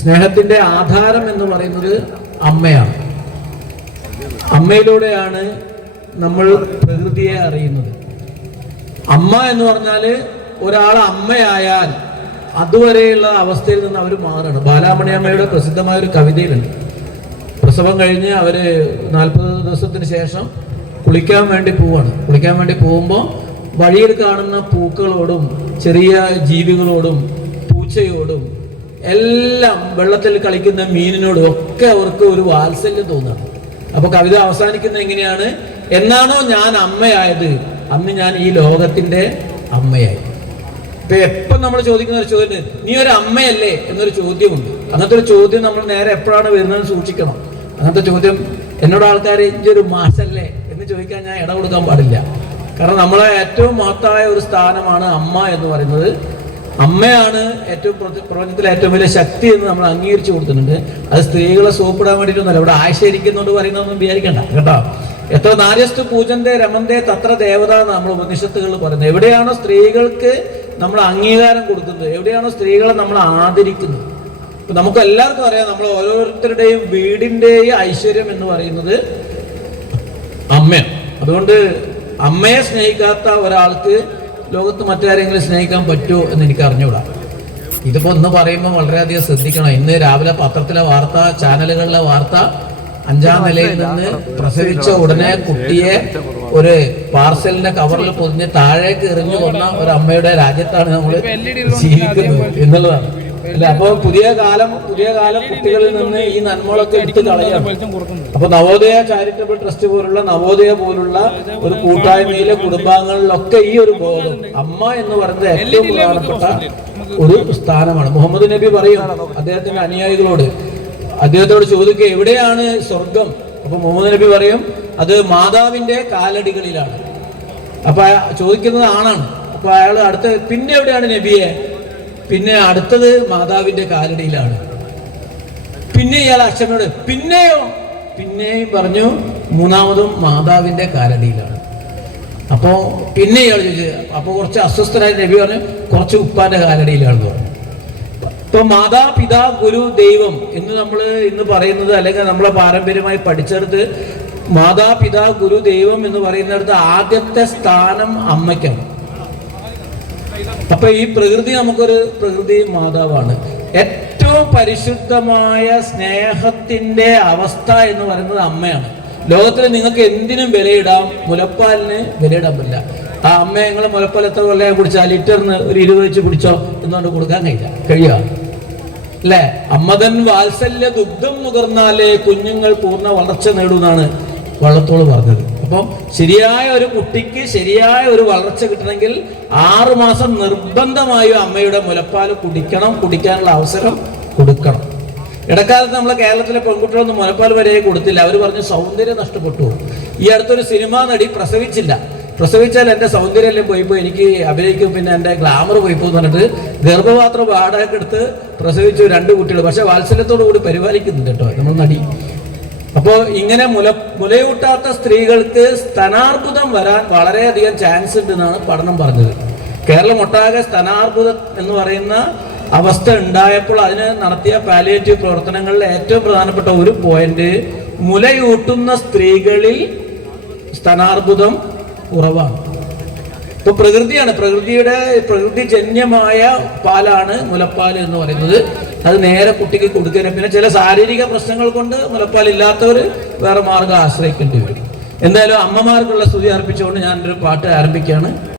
സ്നേഹത്തിന്റെ ആധാരം എന്ന് പറയുന്നത് അമ്മയാണ്. അമ്മയിലൂടെയാണ് നമ്മൾ പ്രകൃതിയെ അറിയുന്നത്. അമ്മ എന്ന് പറഞ്ഞാൽ ഒരാൾ അമ്മയായാൽ അതുവരെയുള്ള അവസ്ഥയിൽ നിന്ന് അവർ മാറണം. ബാലാമണി അമ്മയുടെ പ്രസിദ്ധമായ ഒരു കവിതയിലുണ്ട്. പ്രസവം കഴിഞ്ഞ് അവർ നാൽപ്പത് ദിവസത്തിന് ശേഷം കുളിക്കാൻ വേണ്ടി പോവാണ്. കുളിക്കാൻ വേണ്ടി പോകുമ്പോൾ വഴിയിൽ കാണുന്ന പൂക്കളോടും ചെറിയ ജീവികളോടും പൂച്ചയോടും എല്ലാം വെള്ളത്തിൽ കളിക്കുന്ന മീനിനോടും ഒക്കെ അവർക്ക് ഒരു വാത്സല്യം തോന്നുന്നു അപ്പൊ കവിത അവസാനിക്കുന്നത് എങ്ങനെയാണ്? എന്നാണോ ഞാൻ അമ്മയായത്? അന്ന് ഞാൻ ഈ ലോകത്തിന്റെ അമ്മയായി. ഇപ്പൊ എപ്പം നമ്മൾ ചോദിക്കുന്ന ഒരു ചോദ്യം നീ ഒരു അമ്മയല്ലേ? എന്നൊരു ചോദ്യമുണ്ട്. അങ്ങനത്തെ ഒരു ചോദ്യം നമ്മൾ നേരെ എപ്പോഴാണ് വരുന്നത് സൂക്ഷിക്കണം. അങ്ങനത്തെ ചോദ്യം എന്നോട് ആൾക്കാർ ഇഞ്ചി ഒരു മാഷല്ലേ? എന്ന് ചോദിക്കാൻ ഞാൻ ഇട കൊടുക്കാൻ പാടില്ല. കാരണം നമ്മളെ ഏറ്റവും മഹത്തായ ഒരു സ്ഥാനമാണ് അമ്മ എന്ന് പറയുന്നത് അമ്മയാണ് ഏറ്റവും പ്രപഞ്ച- പ്രപഞ്ചത്തിലെ ഏറ്റവും വലിയ ശക്തി എന്ന് നമ്മൾ അംഗീകരിച്ചു കൊടുത്തിട്ടുണ്ട്. അത് സ്ത്രീകളെ സോപ്പിടാൻ വേണ്ടിയിട്ടൊന്നുമല്ല ഇവിടെ ആശ ഇരിക്കുന്നതുകൊണ്ട് പറയുന്നതൊന്നും വിചാരിക്കണ്ട കേട്ടോ. എത്ര നാര്യസ്തു പൂജന്റെ രമന്തേ തത്ര ദേവത നമ്മൾ ഉപനിഷത്തുകൾ പറയുന്നത്. എവിടെയാണോ സ്ത്രീകൾക്ക് നമ്മൾ അംഗീകാരം കൊടുക്കുന്നത് എവിടെയാണോ സ്ത്രീകളെ നമ്മൾ ആദരിക്കുന്നത്? ഇപ്പൊ നമുക്ക് എല്ലാവർക്കും അറിയാം നമ്മൾ ഓരോരുത്തരുടെയും വീടിന്റെയും ഐശ്വര്യം എന്ന് പറയുന്നത് അമ്മയാണ്. അതുകൊണ്ട് അമ്മയെ സ്നേഹിക്കാത്ത ഒരാൾക്ക് ലോകത്ത് മറ്റാരെങ്കിലും സ്നേഹിക്കാൻ പറ്റുമോ എന്ന് എനിക്ക് അറിഞ്ഞുകൂടാ ഇതിപ്പോ ഒന്ന് പറയുമ്പോൾ വളരെയധികം ശ്രദ്ധിക്കണം. ഇന്ന് രാവിലെ പത്രത്തിലെ വാർത്ത ചാനലുകളിലെ വാർത്ത അഞ്ചാം നിലയിൽ നിന്ന് പ്രസവിച്ച ഉടനെ കുട്ടിയെ ഒരു പാർസലിന്റെ കവറിൽ പൊതിഞ്ഞ് താഴേക്ക് എറിഞ്ഞു വന്ന ഒരു അമ്മയുടെ രാജ്യത്താണ് നമ്മൾ ജീവിക്കുന്നത് എന്നുള്ളതാണ്. അല്ല? അപ്പൊ പുതിയ കാലം പുതിയ കാലം കുട്ടികളിൽ നിന്ന് ഈ നന്മകളൊക്കെ എടുത്തു കളയാം അപ്പൊ നവോദയ ചാരിറ്റബിൾ ട്രസ്റ്റ് പോലുള്ള നവോദയ പോലുള്ള ഒരു കൂട്ടായ്മയിലെ കുടുംബാംഗങ്ങളിലൊക്കെ ഈ ഒരു ബോധം അമ്മ എന്ന് പറയുന്നത് ഏറ്റവും പ്രധാനപ്പെട്ട ഒരു സ്ഥാനമാണ്. മുഹമ്മദ് നബി പറയും അദ്ദേഹത്തിന്റെ അനുയായികളോട് അദ്ദേഹത്തോട് ചോദിക്കുക എവിടെയാണ് സ്വർഗം? അപ്പൊ മുഹമ്മദ് നബി പറയും അത് മാതാവിന്റെ കാലടികളിലാണ്. അപ്പൊ ചോദിക്കുന്നത് ആണാണ്. അപ്പൊ അയാൾ അടുത്ത് പിന്നെ എവിടെയാണ് നബിയെ? പിന്നെ അടുത്തത് മാതാവിന്റെ കാലടിയിലാണ്. പിന്നെ ഇയാൾ അച്ഛനോട് പിന്നെയോ? പിന്നെയും പറഞ്ഞു മൂന്നാമതും മാതാവിന്റെ കാലടിയിലാണ്. അപ്പോ പിന്നെ ഇയാൾ ചോദിച്ചു അപ്പൊ കുറച്ച് അസ്വസ്ഥനായ രവി പറഞ്ഞു കുറച്ച് ഉപ്പാന്റെ കാലടിയിലാണെന്ന് പറഞ്ഞു. ഇപ്പൊ മാതാപിതാ ഗുരു ദൈവം എന്ന് നമ്മൾ ഇന്ന് പറയുന്നത് അല്ലെങ്കിൽ നമ്മളെ പാരമ്പര്യമായി പഠിച്ചെടുത്ത് മാതാപിതാ ഗുരു ദൈവം എന്ന് പറയുന്നിടത്ത് ആദ്യത്തെ സ്ഥാനം അമ്മയ്ക്കാണ്. അപ്പൊ ഈ പ്രകൃതി നമുക്കൊരു പ്രകൃതി മാതാവാണ്. ഏറ്റവും പരിശുദ്ധമായ സ്നേഹത്തിന്റെ അവസ്ഥ എന്ന് പറയുന്നത് അമ്മയാണ്. ലോകത്തിൽ നിങ്ങൾക്ക് എന്തിനും വിലയിടാം മുലപ്പാലിന് വിലയിടാൻ പറ്റില്ല. ആ അമ്മ ഞങ്ങൾ മുലപ്പാൽ എത്ര കൊല്ലം കുടിച്ചാൽ ലിറ്ററിന് ഒരു ഇരുപത് വെച്ച് പിടിച്ചോ എന്നുകൊണ്ട് കൊടുക്കാൻ കഴിയില്ല. കഴിയുക. അല്ലേ? അമ്മതൻ വാത്സല്യ ദുഗ്ധം നുകർന്നാലേ കുഞ്ഞുങ്ങൾ പൂർണ വളർച്ച നേടുമെന്നാണ് വള്ളത്തോൾ പറഞ്ഞത്. അപ്പം ശരിയായ ഒരു കുട്ടിക്ക് ശരിയായ ഒരു വളർച്ച കിട്ടണമെങ്കിൽ ആറുമാസം നിർബന്ധമായും അമ്മയുടെ മുലപ്പാൽ കുടിക്കണം കുടിക്കാനുള്ള അവസരം കൊടുക്കണം. ഇടക്കാലത്ത് നമ്മളെ കേരളത്തിലെ പെൺകുട്ടികളൊന്നും മുലപ്പാൽ വരെ കൊടുത്തില്ല. അവർ പറഞ്ഞു സൗന്ദര്യം നഷ്ടപ്പെട്ടു. ഈ അടുത്തൊരു സിനിമാ നടി പ്രസവിച്ചില്ല. പ്രസവിച്ചാൽ എന്റെ പോയി പോയി എനിക്ക് അഭിനയിക്കും പിന്നെ എന്റെ ഗ്ലാമർ പോയി പോകും എന്ന് പറഞ്ഞിട്ട് ഗർഭപാത്രം വാടകയ്ക്ക് എടുത്ത് പ്രസവിച്ചു രണ്ട് കുട്ടികൾ. പക്ഷേ വാത്സല്യത്തോടു കൂടി പരിപാലിക്കുന്നുണ്ട് കേട്ടോ നമ്മൾ നടി. അപ്പോ ഇങ്ങനെ മുല മുലയൂട്ടാത്ത സ്ത്രീകൾക്ക് സ്തനാർബുദം വരാൻ വളരെയധികം ചാൻസ് ഉണ്ടെന്നാണ് പഠനം പറഞ്ഞത്. കേരളം ഒട്ടാകെ സ്തനാർബുദം എന്ന് പറയുന്ന അവസ്ഥ ഉണ്ടായപ്പോൾ അതിന് നടത്തിയ പാലിയേറ്റീവ് പ്രവർത്തനങ്ങളിൽ ഏറ്റവും പ്രധാനപ്പെട്ട ഒരു പോയിന്റ് മുലയൂട്ടുന്ന സ്ത്രീകളിൽ സ്തനാർബുദം കുറവാണ്. ഇപ്പൊ പ്രകൃതിയാണ്. പ്രകൃതിയുടെ പ്രകൃതിജന്യമായ പാലാണ് മുലപ്പാൽ എന്ന് പറയുന്നത്. അത് നേരെ കുട്ടിക്ക് കൊടുക്കുക പിന്നെ ചില ശാരീരിക പ്രശ്നങ്ങൾ കൊണ്ട് മുലപ്പാൽ ഇല്ലാത്തവർ വേറെ മാർഗം ആശ്രയിക്കേണ്ടി വരും. എന്തായാലും അമ്മമാർക്കുള്ള സ്തുതി അർപ്പിച്ചുകൊണ്ട് ഞാനൊരു പാട്ട് ആരംഭിക്കുകയാണ്.